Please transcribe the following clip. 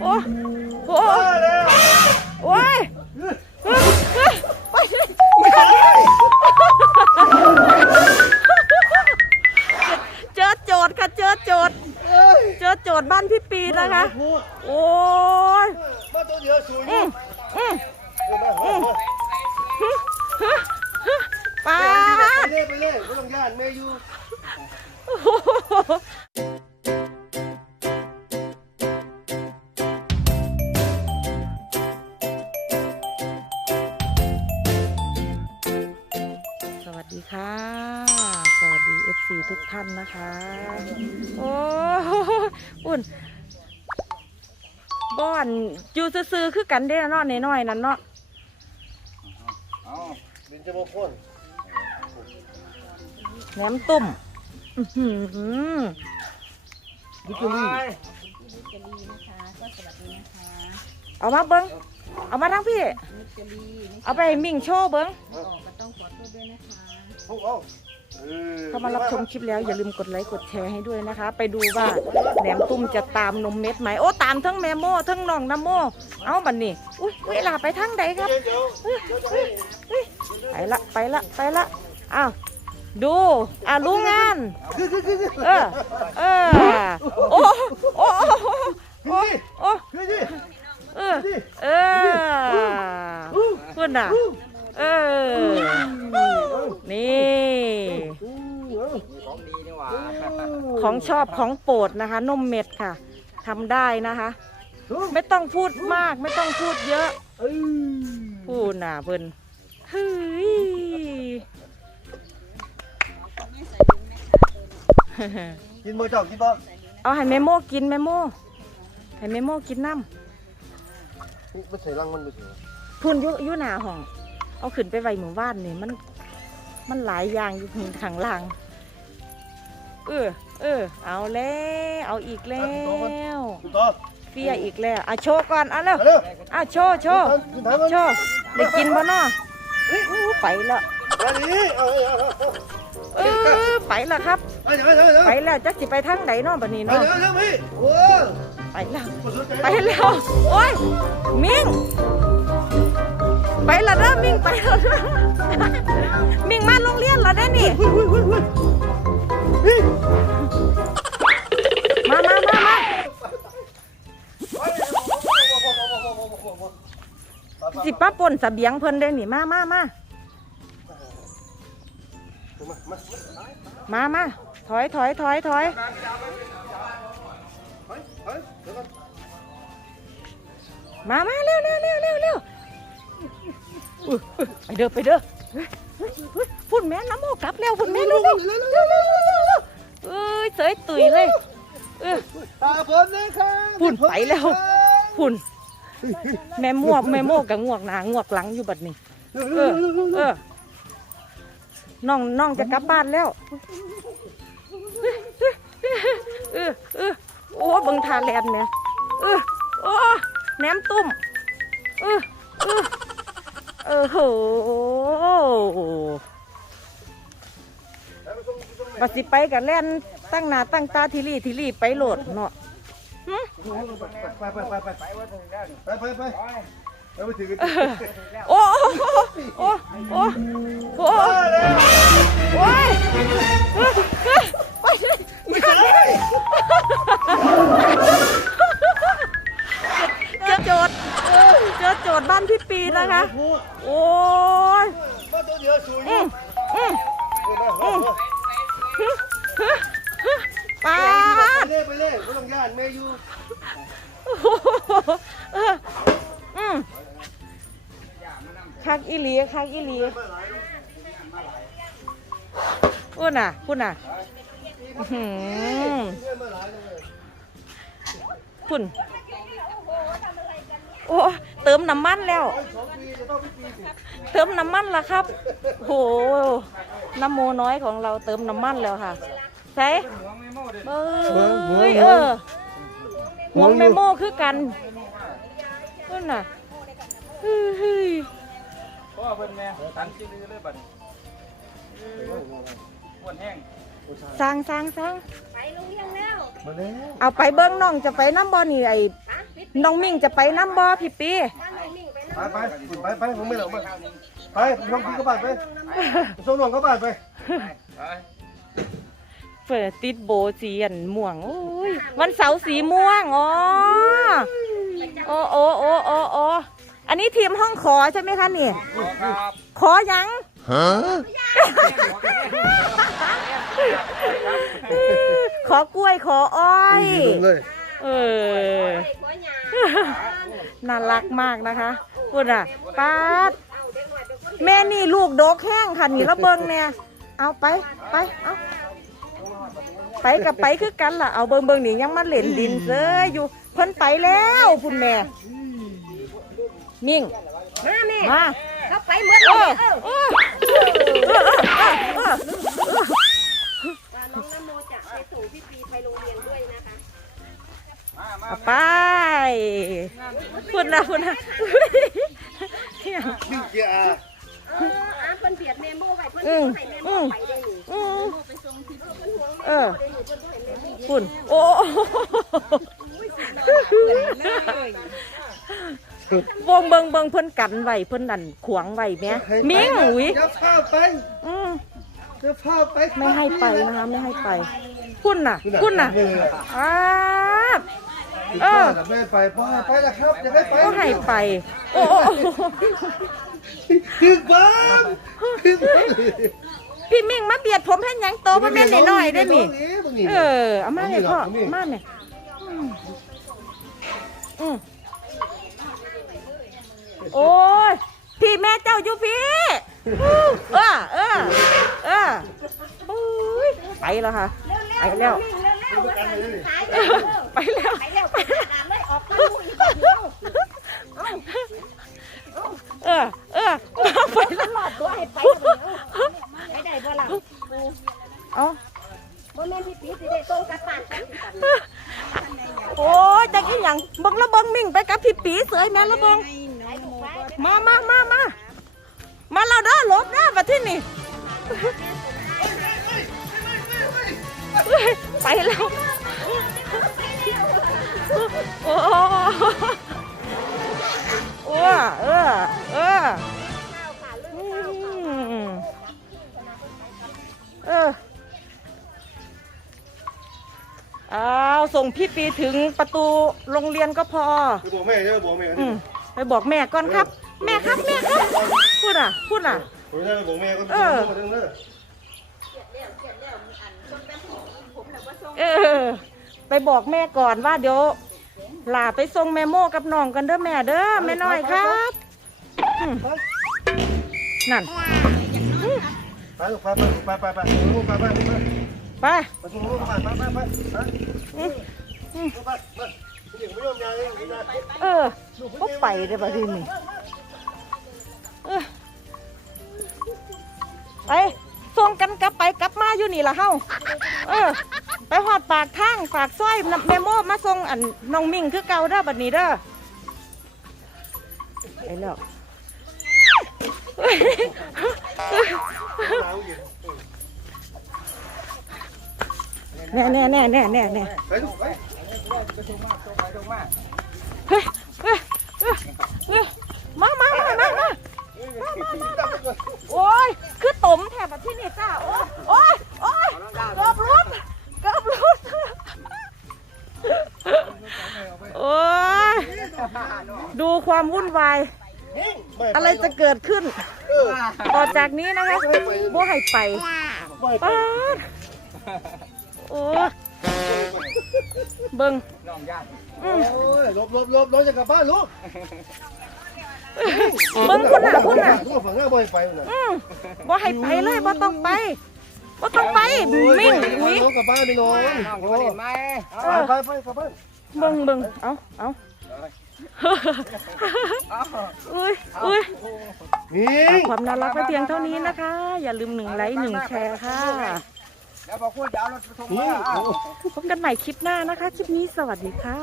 โอ้โอ้โอ้ยไปเจอโจทย์ค่ะเจอโจทย์เจอโจทย์บ้านพี่ปีนะคะ โอ้ยมาตัวเดียวสูงอืมอืมป้าไปเลยไปเลยไม่ต้องย่านแม่อยู่ ดีค่ะ สวัสดี FC ทุกท่านนะคะ โอ้อุ่นบ้อนอยู่ซื่อๆคือกันเด้อนน้อยๆนั่นเนาะบินจะมาพ่นแหนมตุ่มอื้อหือดิจิลี่จะดีนะคะ ก็สวัสดีนะคะ เอามาเบิ้งเอามาทั้งพี่ มิสเตอรี่นี่เอาไปมิ่งโชว์เบิ้งออกก็ต้องขอโทษด้วยนะคะ เอาเอาเข้ามารับชมคลิปแล้วอย่าลืมกดไลค์กดแชร์ให้ด้วยนะคะ ไปดูว่าแหนมตุ้มจะตามนมเม็ดไหมโอ้ตามทั้งแมโม่ทั้งน้องน้ำโม่เอาบันนี่อุ้ยเวลาไปทางใดครับเดี๋ยวเดี๋ยวจะให้ไปละไปละไปละอ้าวดูอะรู้งานเออเออโอ้โอ้โอ้โอ้เฮ้ยดิเออเออคุณน่ะเออ ของชอบของโปรดนะคะ นมเม็ดค่ะทำได้นะคะ ไม่ต้องพูดมาก ไม่ต้องพูดเยอะพูดน่ะเบิ่นเฮ้ยกินมือจ้ากินบ่เอาให้แม่โมกินแม่โมให้แม่โมกินน้ำไม่ใส่รังมันไม่ใส่พุ่นยุยุหนาห้อง เอาขึ้นไปไว้หมู่บ้านนี่มัน มันหลายอย่างอยู่ข้างล่าง เออ เออ เอาแล้วเอาอีกแล้วคุณต่อเฟียอีกแล้วอะโชว์ก่อนอะเร็วมาเร็วอะโชว์โชว์ขึ้นทางมันโชว์ได้กินบ่เนาะอู้ไปละมาดิเอาเอาเอาเออไปละครับ เอาเดี๋ยวเดี๋ยวเดี๋ยวไปแล้วจักสิไปทางไหนเนาะบัดนี้เอาเนาะเดี๋ยวเดี๋ยวพี่โอ้ไปแล้วบ่สนใจไปแล้วโอ้ยมิงไปและเด้อมิงไปและเด้อมิงมาโรงเรียนและได้อนี่นี่ มามามามาสิป้าป่นเสบียงเพิ่นได้อนี่มามามามามามามาถอยถอยถอยถอยมามาเร็วเร็วเร็วเร็วเร็วไปเด้อไปเด้อพุ่นแม่น้ำโมกลับแล้วพุ่นแม่เร็วเร็วเร็วเร็ว เอ้ยเสยตุยเลยเออตาผมนะครับพุ่นไปแล้วพุ่นแม่ม่วแม่โมกับงวกหนางวกหลังอยู่บัดนี้ เออเออน้องน้องจะกลับบ้านแล้วเออเออโอ้บังทาแลนเนี่ยเออโอ้แหนมตุ่มเออเออเออโห ปัสิไปกับแล่นตั้งหน้าตั้งตาทีรี่ทีรี่ไปโหลดเนาะหึไปไปไปไปไปไปไปไปไปไปถึงกันโอ้โอ้โอ้โอ้โอ้ยไปเจอโจทย์เจอโจทย์บ้านพี่ปีนะคะ โอ้ยมาตัวเดียวสูงอืม เลยไม่ต้องย่านแม่อยู่อืมคักอีหลีคักอีหลีพูดน่ะพูดน่ะหืมพุ่นโอ้เติมน้ำมันแล้ว เติมน้ำมันละครับ โหน้ำโมน้อยของเราเติมน้ำมันแล้วค่ะใช่ ส่เอ้ยเออห่วงเมโม่คือกันนั่นน่ะเฮ้ยพ่อเพิ่นแม่ตันชื่อเลยบัดนี้อ้วนแห้งสร้างสร้างสร้างไปโรงเรียนแล้วมาแล้วเอาไปเบิ้งน้องจะไปน้ำบ่อนี่ไอ้ฮะปิดน้องมิ่งจะไปน้ำบ่อพี่ปีบ้านน้องมิ่งไปนะไปไปไปไปผมไม่หลงไปไปน้องพี่ก็บ้านไปส่งน้องก็บ้านไป เปิดติดโบสีอันม่วงโอ้ยวันเสาร์สีม่วงอ๋อโอ้โอ้โอ้โอ้โอ้อันนี้ทีมห้องขอใช่ไหมคะนี่ขอยังขอกล้วยขออ้อย เลยเออ น่ารักมากนะคะพูดอะป้าดแม่นี่ลูกโดกแห้งค่ะนี่ละเบิงเนี่ย เอาไปไป เอา ไปกับไปคือกันล่ะ เอาเบิงเบิงนี่ยังมาเล่นดินเซยอยู่เพิ่นไปแล้วคุณแม่ มิ่ง มาแม่มาเขาไปหมดเอเลอยเออเออเออเออเออว่าน้องนโมจะไปส่งพี่ปีไปโรงเรียนด้วยนะคะ เอาไปพูดนะพูดนะพี่เกียร์เอออาเพิ่นเบียดเมโมไว้เพิ่นอืมให้เมโมอืมไปได้นี่อืมไปส่งที่เพิ่นห่วงเมเออโมได้นี่ เพิ่นบ่ให้เมโมปุ่นโอ้วงเบิงเบิงเพิ่นกันไว้เพิ่นนั่นขวางไว้แหม่มิ่งอุ้ยอย่าพาไปอืมอย่าพาไปไม่ให้ไปนะคะไม่ให้ไปพุ่นน่ะพุ่นน่ะอ้าบเออไม่ให้ไปพ่อให้ไปนะครับอย่าให้ไปก็ให้ไป โอ้โอ้โอ้คือบ้านคือบ้าน พี่มิ่งมาเบียดผมให้หยังโตมาแม่นหน่อยๆได้มิเออเอามาเลยพ่อเอามาเนี่ยอืมอืมโอ้ยพี่แม่เจ้าอยู่พี่เออเออเออโอ้ยไปแล้วค่ะ ไปแล้ว ไปแล้ว ไปแล้ว ไปแล้วเลยออกไปลูกอีกคนเดียวเอ เราเด้อหลบเด้อมาที่นี่ไปแล้วโอ้โอ้เออเออเออเอาส่งพี่ปีถึงประตูโรงเรียนก็พอบอกแม่ใช่ไหมบอกแม่ไปบอกแม่ก่อนครับ แม่ครับแม่ครับพูดอะพูดอะผมใช่บอกแม่ก็เออมาทั้งนั้นเออ ไปบอกแม่ก่อนว่าเดี๋ยวหลาไปส่งแม่โมกับน้องกันเด้อแม่เด้อแม่น้อยครับอืมนั่นไปลูกไปไปไปไปไปลูกไปไปไปไปไปส่งลูกไปไปไปไปไปอืมอืมไปไปเด็กไม่ยอมยายเลยยายเออก็ไปได้บ่ทีนี่ เออไปส่งกันกลับไปกลับมาอยู่นี่ล่ะเฮาเออ ไปหอดปากทางปากซอยนำแม่โมมาส่งอันน้องมิ่งคือเก่าเด้อบัดนี้เด้อไปแล้วแน่แน่แน่แน่แน่แน่ ไปลูกไปเฮ้ยเฮ้ยเฮ้ยเฮ้ยมามามามามา โอ้ย คือตมแถบแบบที่นี่จ้า โอ้ยโอ้ยโอ้ยเกือบรุดเกือบรุดโอ้ย ดูความวุ่นวาย อะไรจะเกิดขึ้น ต่อจากนี้นะคะบ่ให้ไปป้าโอ้ยเบิ่งอืมโอ้ยลบลบลบลบจะกลับบ้านลูก เบิ่งคุณน่ะคุณน่ะลูกฝั่งหน้าบ่อยไปนะอืมบ่ให้ไปเลยบ่ต้องไปบ่ต้องไปมิ่งอุ้ยน้องกลับบ้านไปนอนโอ้ไปไปไปกลับบ้านเบิ่งเบิ่งเอาเอาอุ้ยอุ้ยนี่ฝากความน่ารักไว้เพียงเท่านี้นะคะ อย่าลืมหนึ่งไลค์หนึ่งแชร์ค่ะแล้วบอกคุณจะเอารถไปส่งนี่มาโอ้พบกันใหม่คลิปหน้านะคะ คลิปนี้สวัสดีค่ะ